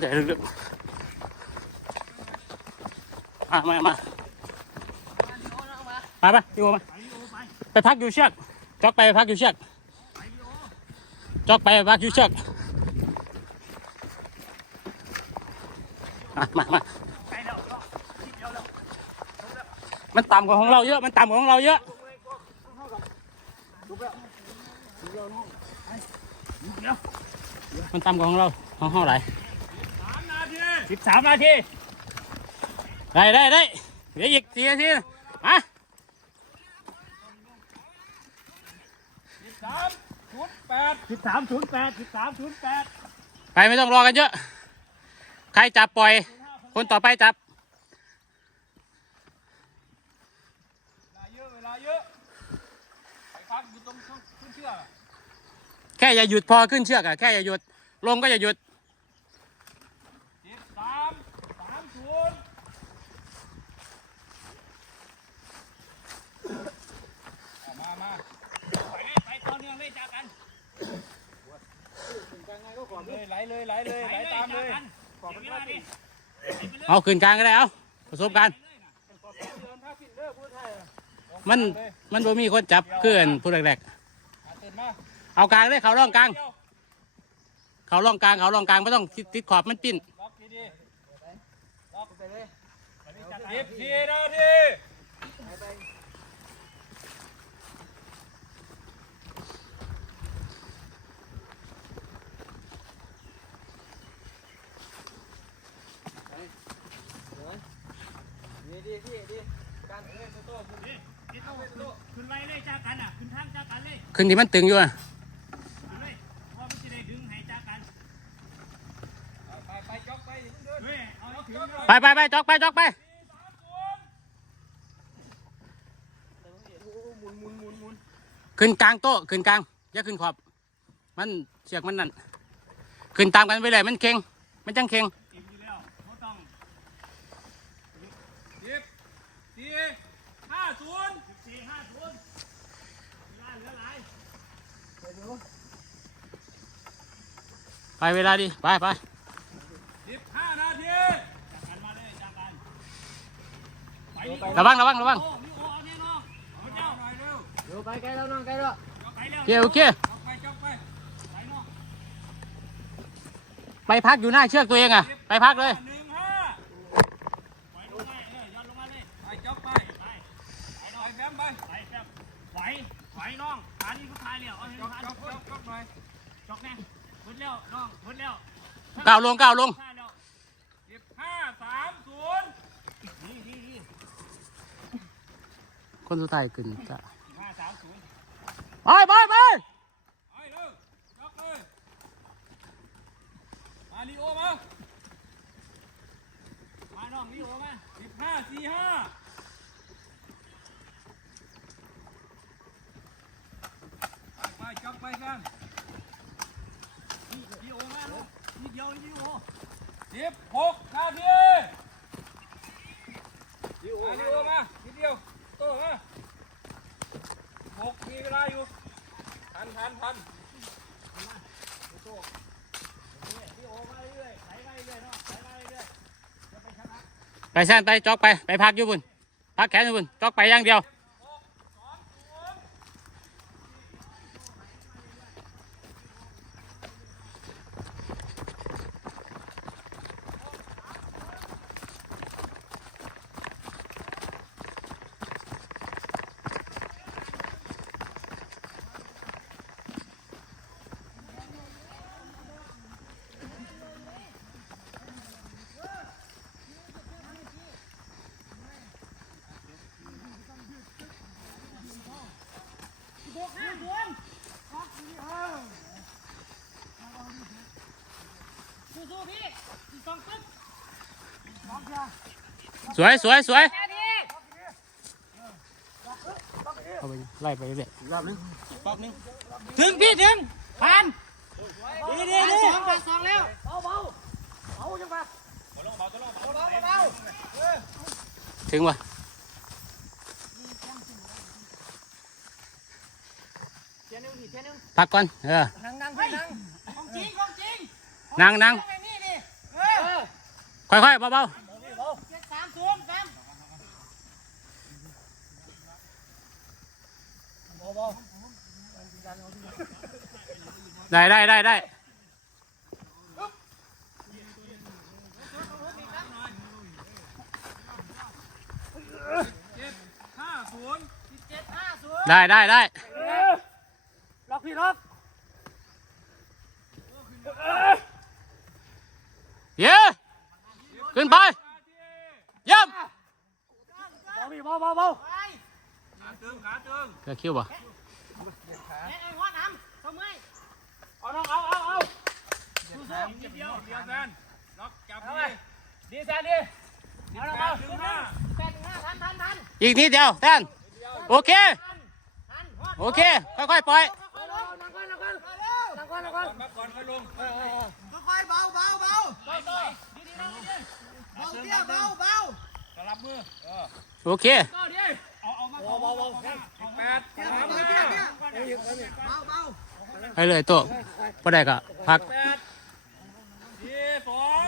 ใจลึกๆมามามาไปปพี่โอมาไปพักอยู่เชือกจอกไปพักอยู่เชือกจอกไปพักอยู่เชือกมามามามันต่ำกว่าของเราเยอะ มันต่ำกว่าของเราเยอะมันต่ำกว่าของเราของเราไหลาย สิบสามนาที ได้ได้ได้เดี๋ยวอีกสี่นาทีนะมาสามศูนย์แปดสิบสามศูนย์แปดสิบสามศูนย์แปดไปไม่ต้องรอกันเยอะ ใครจับปล่อย คนต่อไปจับ เวลาเยอะเวลาเยอะไปพักอยู่ตรงขึ้นเชือกแค่อย่าหยุดพอขึ้นเชือกอะแค่อย่าหยุด ลงก็อย่าหยุด สิบสามสามศูนย์เอามามา ไปเลยไปต่อเนื่องเลยจากกันเลยไหลเลยไหลเลยไหลตามเลยขอบคุณมากดิเอาขึ้นกลางก็ได้เอาประสบการณ์มันมันบ่มีคนจับเพื่อนผู้แรกตื่นมาๆเอากลางเลยเขาร่องกลาง เขาร่องกลางเขาร่องกลางไม่ต้องติดติดขอบมันปิ้นล็อกดีๆล็อกไปเลยสิบสี่นาที ขึ้นไว้เลยจ้ากันอะขึ้นทางจ้ากันเลยขึ้นที่มันตึงอยู่อะขึ้นเลยเพราะมันจะได้ดึงให้จ้ากันไปไปจ็อกไปอย่าเพิ่งเดินเฮ้ยเอาให้ถึงเลยไปไปไปจอกไปจอกไปขึ้นกลางโต๊ะขึ้นกลางอย่าขึ้นขอบ มันเสียกมันนั่นขึ้นตามกันไปเลยมันเข่งมันจังเข่ง อิ่มอยู่แล้วไม่ต้อง สิบสี่ห้า ศูนย์สิบสี่ห้าศูนย์เวลาเหลือหลายไปเวลาดีไปไปสิบห้านาทีจ้ากันมาเลยจ้ากันไปนี่ระวังระวังระวังโอ้นี่โอ้อันนี้น้องเอาเจ้าหน่อยเร็วเดี๋ยวไปแล้วโอเคโอเคจ็อกไปจ็อกไปไปน้องไปพักอยู่หน้าเชือกตัวเองอะไปพักเลยหนึ่งห้าไปลงมาเลยย้อนลงมาเลย ไปจ็อกไปไป ไปหน่อยแฟมไปไปครับไหวไหวน้องขานี่สุดท้ายแล้วเอาให้จ็อกขาทุกคนจอกจอกหน่อยจอกแน่พุดแล้วน้องพุดแล้วก้าวลงก้าวลงท่าแล้วสิบห้าสามศูนย์นี่นี่นี่คนสุดท้ายขึ้นจ้ะห้าสามศูนย์ไปไปไปไปเร็วจ็อกเลยมาลีโอมามาน้องนี่โอมาสิบห้าสี่ห้าไปไป จ็อกไปกันนี่โอ้มาลูกนี่เดียวนี่โอ้สิบหกนาทีมาลีโอมาทีเดียวโตมาหกมีเวลาอยู่ทันทันทันนี่โอมาเรื่อยๆไหลมาเรื่อยๆเนาะไหลมาเรื่อยๆจะไปชนะไปแซนไปจอกไปไปพักอยู่บุญพักแขนอยู่บุญจอกไปอย่างเดียว สู้ๆพี่อีกสองปึ๊บสวยสวยสวยเอาไปไล่ไปเรื่อยรอบนึงรอบนึงถึงพี่ถึงผ่านดีดีดีสองสองแล้วถึงวะเทียนึงพี่เทียนึงพักก่อนเออนั่งนั่งพี่นั่งของจริงของจริง นั่งนั่งไอ้นี่ดิเออค่อยๆเบาเจ็ดสามศูนย์สามเบาๆได้ได้ได้ได้เจ็ดห้าศูนย์ๆเจ็ดห้าศูนย์ได้ได้ได้ล็อกพี่ล็อก เย้ขึ้นไปเยี่ยมเบาพี่เบาเบาเบาขาตึงขาตึงเกิดคิวบ่ไอ้ไอ้หัวน้ำทำไมเอาน้องเอาเอาเอาสู้ๆเดียวเดียวแซนล็อกจับเอาดีไปดีแซนดีเอาน้องแปเอาดถึงห้าแซนห้าทันทันทันอีกนิดเดียวแทนโอเคทันทันโอเคค่อยๆปล่อย เบาเตี้ยเบาเบาสลับมือ เออ โอเค เอา เอามาเบาเบาเบาแปดเตี้ยสาเบาห้เตี้ยเตี้ยเบาเบาให้เลยตัวพอได้ก็พักแปดสี่สอง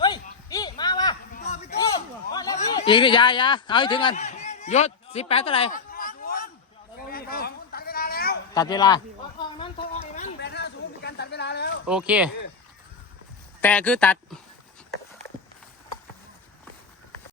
เฮ้ยอีมาว่ะอีกนิดอยายาเอาให้ถึงกันยศสิบแปดเท่าไหร่ตัดเวลาตัดเวลาโอเค แต่คือตัด